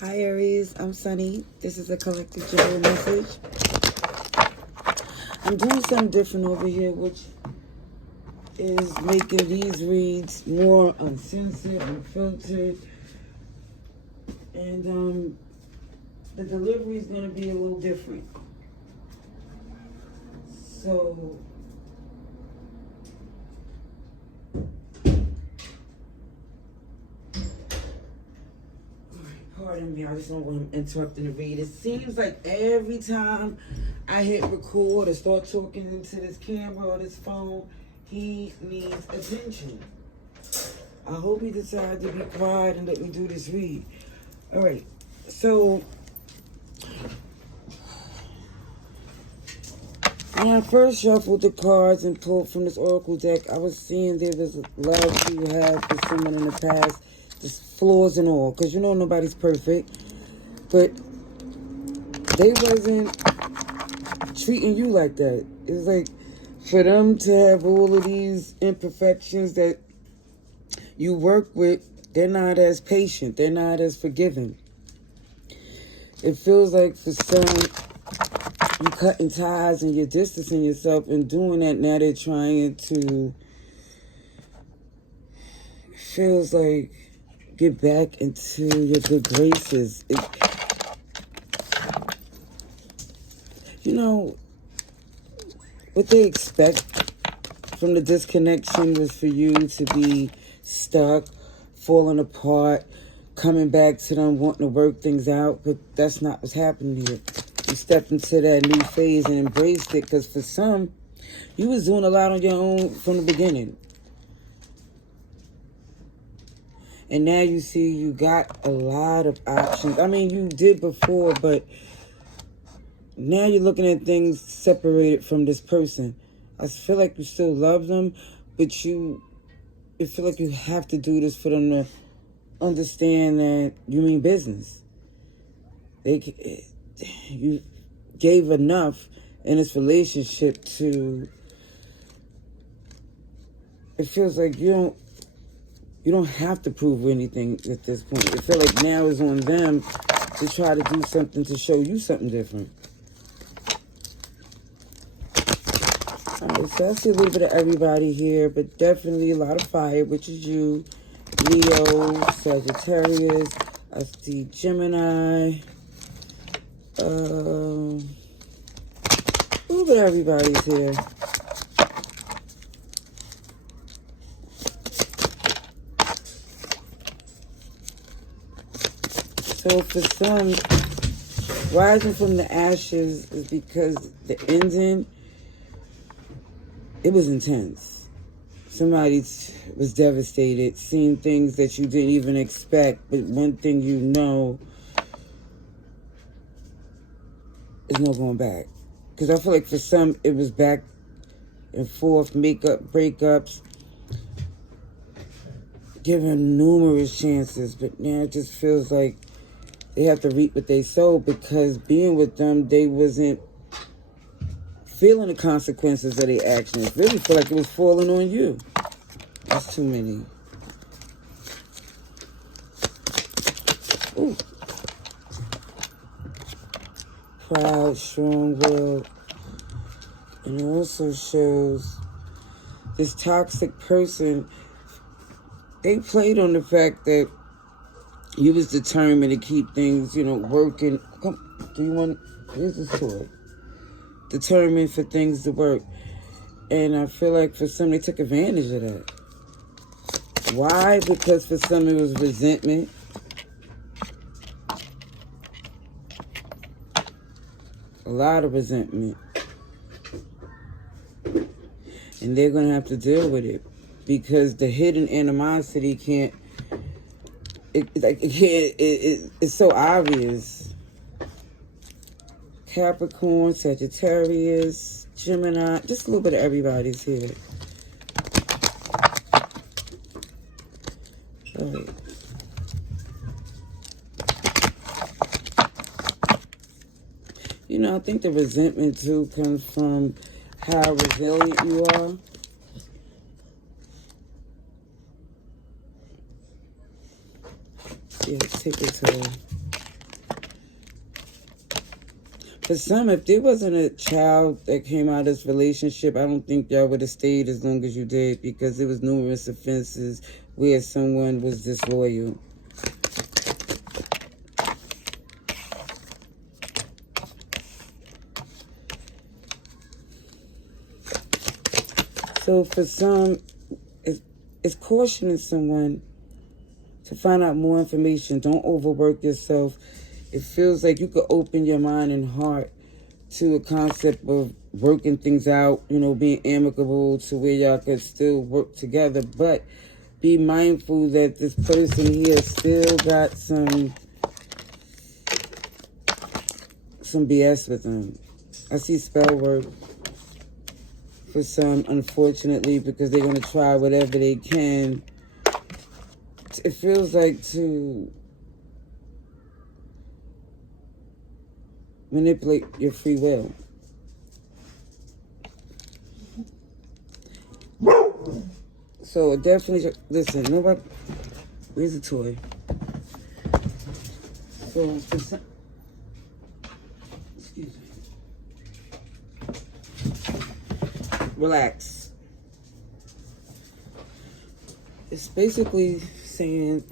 Hi Aries, I'm Sunny. This is a collective general message. I'm doing something different over here, which is making these reads more uncensored, unfiltered. And the delivery is going to be a little different. So, pardon me, I just don't want him interrupting the read. It seems like every time I hit record or start talking into this camera or this phone, he needs attention. I hope he decides to be quiet and let me do this read. All right, so when I first shuffled the cards and pulled from this oracle deck, I was seeing there was love you had for someone in the past, just flaws and all, because you know nobody's perfect, but they wasn't treating you like that. It was like for them to have all of these imperfections that you work with, they're not as patient, they're not as forgiving. It feels like for some, you're cutting ties and you're distancing yourself, and doing that now they're trying to, feels like, get back into your good graces. You know, what they expect from the disconnection was for you to be stuck, falling apart, coming back to them, wanting to work things out, but that's not what's happening here. You stepped into that new phase and embraced it, because for some, you was doing a lot on your own from the beginning. And now you see you got a lot of options. I mean, you did before, but now you're looking at things separated from this person. I feel like you still love them, but it feel like you have to do this for them to understand that you mean business. You gave enough in this relationship to, it feels like you don't have to prove anything at this point. I feel like now is on them to try to do something to show you something different. All right, so I see a little bit of everybody here, but definitely a lot of fire, which is you, Leo, Sagittarius, I see Gemini. A little bit of everybody's here. So for some, rising from the ashes is because the ending, it was intense. Somebody was devastated, seeing things that you didn't even expect, but one thing you know is no going back. Because I feel like for some, it was back and forth, breakups, given numerous chances, but now it just feels like they have to reap what they sow, because being with them, they wasn't feeling the consequences of their actions. It really feel like it was falling on you. That's too many. Ooh. Proud, strong-willed. And it also shows this toxic person, they played on the fact that you was determined to keep things, working. Here's the sword. Determined for things to work. And I feel like for some, they took advantage of that. Why? Because for some, it was resentment. A lot of resentment. And they're going to have to deal with it, because the hidden animosity it's so obvious. Capricorn, Sagittarius, Gemini, just a little bit of everybody's here. All right. I think the resentment too comes from how resilient you are. Yeah, take it to For some, if there wasn't a child that came out of this relationship, I don't think y'all would have stayed as long as you did, because there was numerous offenses where someone was disloyal. So for some, it's cautioning someone to find out more information. Don't overwork yourself. It feels like you could open your mind and heart to a concept of working things out, you know, being amicable to where y'all could still work together. But be mindful that this person here still got some BS with them. I see spell work for some, unfortunately, because they're going to try whatever they can. It feels like to manipulate your free will. So definitely, listen, nobody, where's the toy? So, for some, excuse me. Relax. It's basically saying,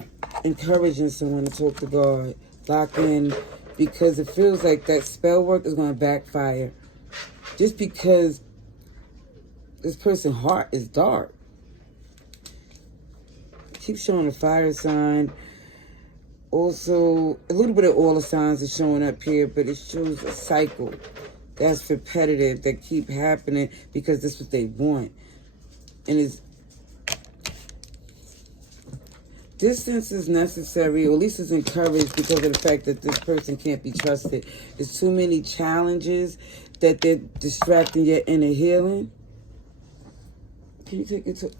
encouraging someone to talk to God, lock in, because it feels like that spell work is going to backfire. Just because this person's heart is dark. Keep showing a fire sign. Also, a little bit of all the signs are showing up here, but it shows a cycle that's repetitive, that keep happening because that's what they want. And it's distance is necessary, or at least it's encouraged, because of the fact that this person can't be trusted. There's too many challenges that they're distracting your inner healing. Can you take it to...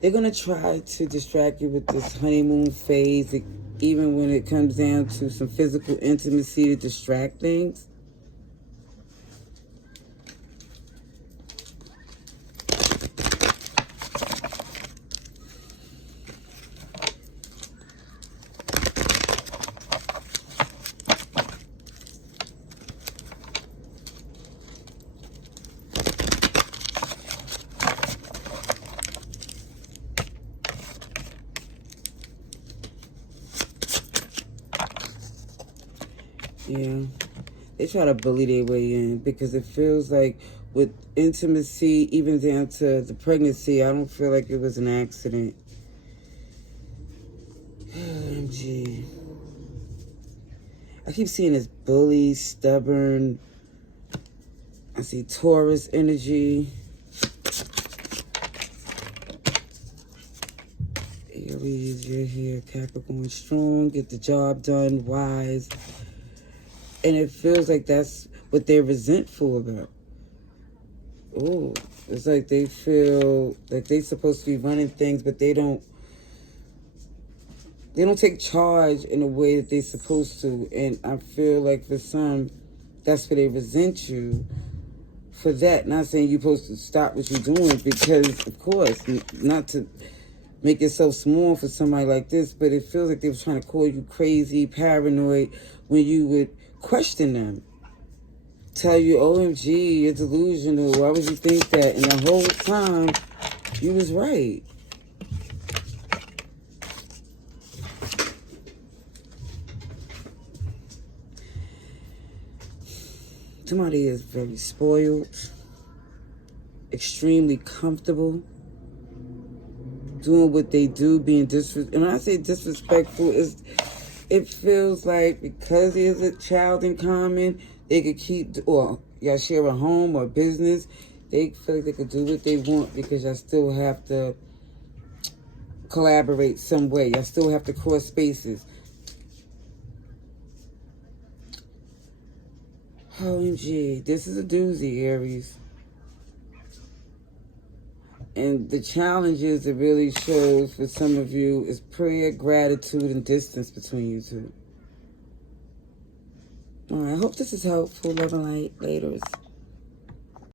They're going to try to distract you with this honeymoon phase, even when it comes down to some physical intimacy, to distract things. Yeah, they try to bully their way in, because it feels like with intimacy, even down to the pregnancy, I don't feel like it was an accident. OMG. I keep seeing this bully, stubborn. I see Taurus energy. Aries, you're here. Capricorn, strong, get the job done, wise. And it feels like that's what they're resentful about. Oh, it's like they feel like they're supposed to be running things, but they don't take charge in a way that they're supposed to. And I feel like for some, that's where they resent you for that. Not saying you're supposed to stop what you're doing, because, of course, not to make yourself small for somebody like this, but it feels like they were trying to call you crazy, paranoid, when you would question them. Tell you, OMG, you're delusional. Why would you think that? And the whole time, you was right. Somebody is very spoiled, extremely comfortable, doing what they do, being disrespectful. And when I say disrespectful, it feels like because there's a child in common, they could keep, or y'all share a home or business, they feel like they could do what they want, because y'all still have to collaborate some way. Y'all still have to cross spaces. OMG, this is a doozy, Aries. And the challenges it really shows for some of you is prayer, gratitude, and distance between you two. All right, I hope this is helpful. Love and light. Laters.